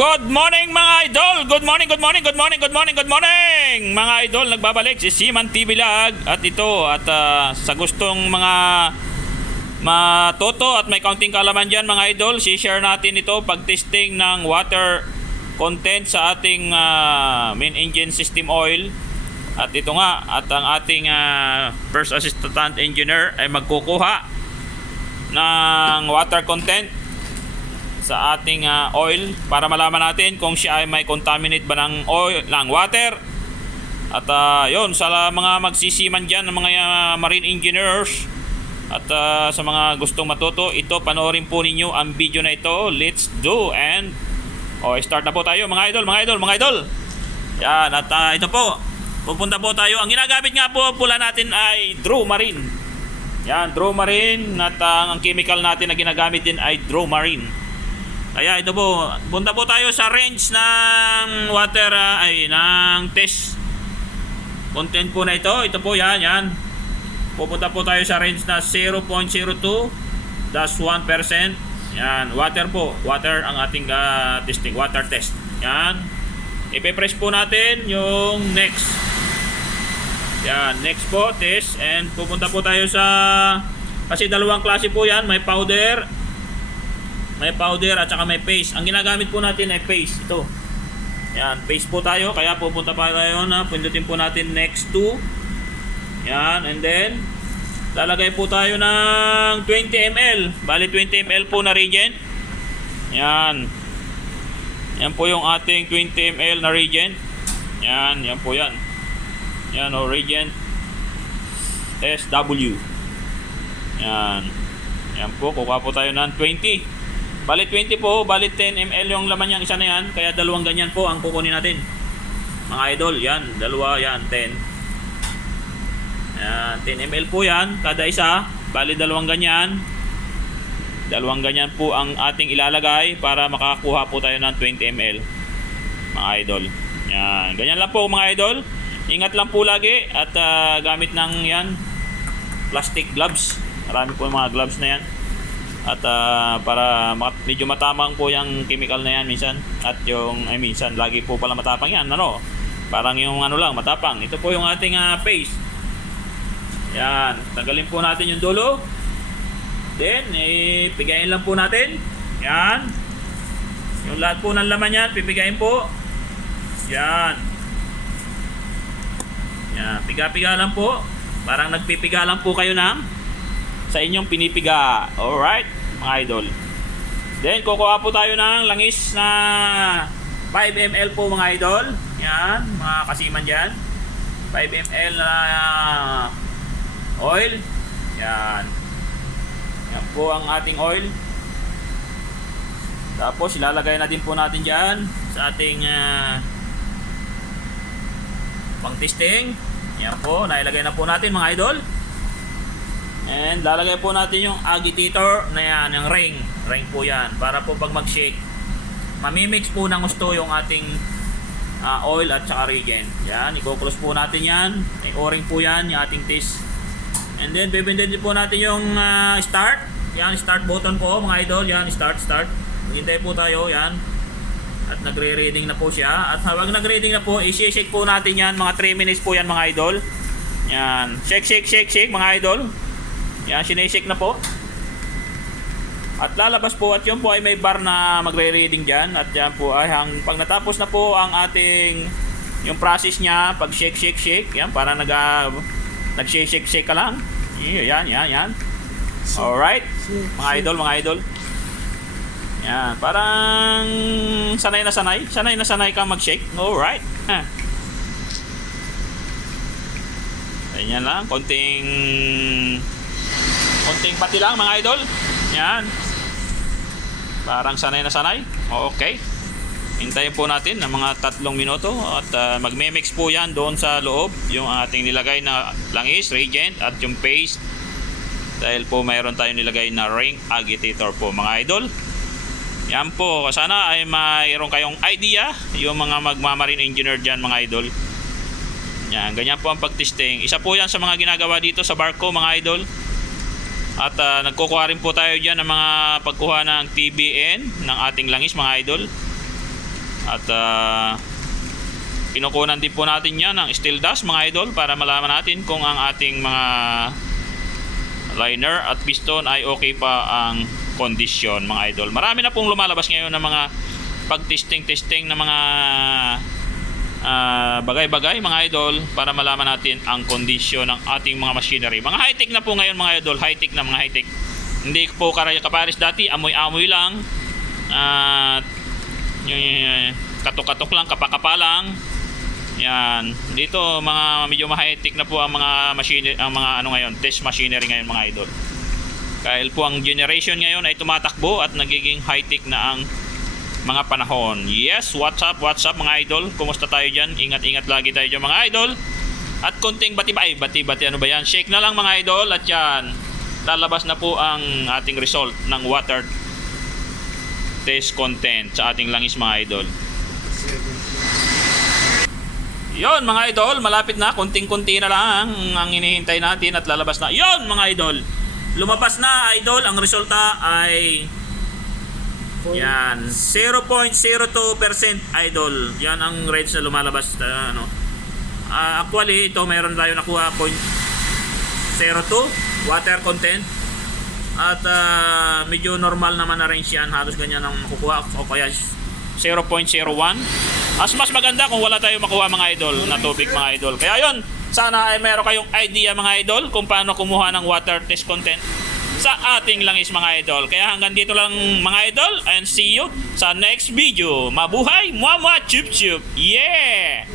Good morning mga idol! Good morning, good morning, good morning, good morning, good morning! Mga idol, nagbabalik si Seaman TV Lag at ito at sa gustong mga matuto at may counting kalaman dyan mga idol, si-share natin ito pag-testing ng water content sa ating main engine system oil. At ito nga, at ang ating first assistant engineer ay magkukuha ng water content sa ating oil para malaman natin kung siya ay may contaminate ba ng oil, ng water. At yon, sa mga magsisiman dyan ng mga marine engineers at sa mga gustong matuto, ito panoorin po ninyo ang video na ito. Let's do and start na po tayo mga idol, mga idol, mga idol. Yan, at ito po, pupunta po tayo. Ang ginagamit nga po pula natin ay Dro-Marine. Yan, Dro-Marine, at ang chemical natin na ginagamit din ay Dro-Marine. Kaya ito po, punta po tayo sa range ng water ng test content po na ito. Ito po yan, yan. Pupunta po tayo sa range na 0.02-1%. Yan, water po. Water ang ating testing, water test. Yan. Ipe-press po natin yung next. Yan, next po, test. And pupunta po tayo sa, kasi dalawang klase po yan, may powder at saka may paste. Ang ginagamit po natin ay paste. Ito. Yan, paste po tayo. Kaya pupunta pa tayo na pindutin po natin next to. Yan, and then lalagay po tayo ng 20 ml. Bali 20 ml po na reagent. Yan. Yan po yung ating 20 ml na reagent. Yan, yan po yan. Yan o, reagent SW. Yan. Yan po, kukuha po tayo ng 20. Bali 20 po, bali 10 ml yung laman niyang isa na yan. Kaya dalawang ganyan po ang kukunin natin mga idol. Yan, dalawa, yan, 10. Yan, 10 ml po yan kada isa. Bali dalawang ganyan. Dalawang ganyan po ang ating ilalagay para makakuha po tayo ng 20 ml mga idol. Yan, ganyan lang po mga idol. Ingat lang po lagi at gamit ng yan plastic gloves. Marami po yung mga gloves na yan. At para medyo matapang po yung chemical na yan minsan. At yung minsan lagi po pala matapang yan, ano? Parang yung ano lang matapang. Ito po yung ating paste. Yan, tanggalin po natin yung dulo. Then pigayin lang po natin. Yan. Yung lahat po ng laman yan pipigayin po. Yan. Yan, piga-piga lang po. Parang nagpipiga lang po kayo ng sa inyong pinipiga. Alright, mga idol. Then, kukuha po tayo ng langis na 5 ml po mga idol. Yan, mga kasiman dyan. 5 ml na oil. Yan. Yan po ang ating oil. Tapos, ilalagay na din po natin dyan sa ating pang-testing. Yan po, nailagay na po natin mga idol. And lalagay po natin yung agitator na yan, yung ring. Ring po yan. Para po pag mag-shake, mamimix po ng gusto yung ating oil at saka reagent. Yan, i-close po natin yan. May o-ring po yan, yung ating test. And then, bibindin po natin yung start. Yan, start button po mga idol. Yan, start. Maghintay po tayo, yan. At nagre-reading na po siya. At habang nagre-reading na po, i-shake po natin yan. Mga 3 minutes po yan mga idol. Yan, shake mga idol. Yan, sineshake na po. At lalabas po at yun po ay may bar na magre-reading dyan. At yan po ay pag natapos na po ang ating yung process niya, pag shake. Yan, para nag-shake ka lang. Yan. Alright, mga idol. Yan, parang sanay na sanay kang mag-shake. Alright. Ganyan lang, konting pati lang mga idol. Yan. Parang sanay na sanay. Okay. Hintayin po natin ng mga 3 minuto at magme-mix po yan doon sa loob yung ating nilagay na langis, reagent at yung paste. Dahil po mayroon tayong nilagay na ring agitator po mga idol. Yan po. Sana ay mayroon kayong idea yung mga magmamarine engineer dyan mga idol. Yan. Ganyan po ang pag-testing. Isa po yan sa mga ginagawa dito sa barko mga idol. At nagkukuha rin po tayo dyan ng mga pagkuha ng TBN ng ating langis mga idol. At kinukunan din po natin yan ng steel dust mga idol para malaman natin kung ang ating mga liner at piston ay okay pa ang kondisyon mga idol. Marami na pong lumalabas ngayon ng mga pag-testing ng mga bagay-bagay mga idol para malaman natin ang kondisyon ng ating mga machinery. Mga high-tech na po ngayon mga idol, high-tech na mga high-tech. Hindi po kapares dati, amoy-amoy lang. Katok-katok lang, kapakapa lang. Yan. Dito mga medyo high-tech na po ang mga machinery, ang mga ngayon, test machinery ngayon mga idol. Dahil po ang generation ngayon ay tumatakbo at nagiging high-tech na ang mga panahon. Yes, what's up mga idol? Kumusta tayo dyan? Ingat-ingat lagi tayo dyan mga idol. At konting bati-bati ano ba yan? Shake na lang mga idol at yan. Lalabas na po ang ating result ng water test content sa ating langis mga idol. Yon mga idol, malapit na, konting-konti na lang ang hinihintay natin at lalabas na. Yon mga idol, lumabas na idol, ang resulta ay yan, 0.02% idol. Yan ang rates na lumalabas. Actually, ito mayroon tayo nakuha 0.02 water content. At medyo normal naman na range yan. Halos ganyan ang makukuha. O kaya 0.01. Mas maganda kung wala tayo makuha mga idol na tubig mga idol. Kaya yon, sana ay meron kayong idea mga idol kung paano kumuha ng water test content sa ating langis mga idol. Kaya hanggang dito lang mga idol, and see you sa next video. Mabuhay, muamua, chup chup. Yeah!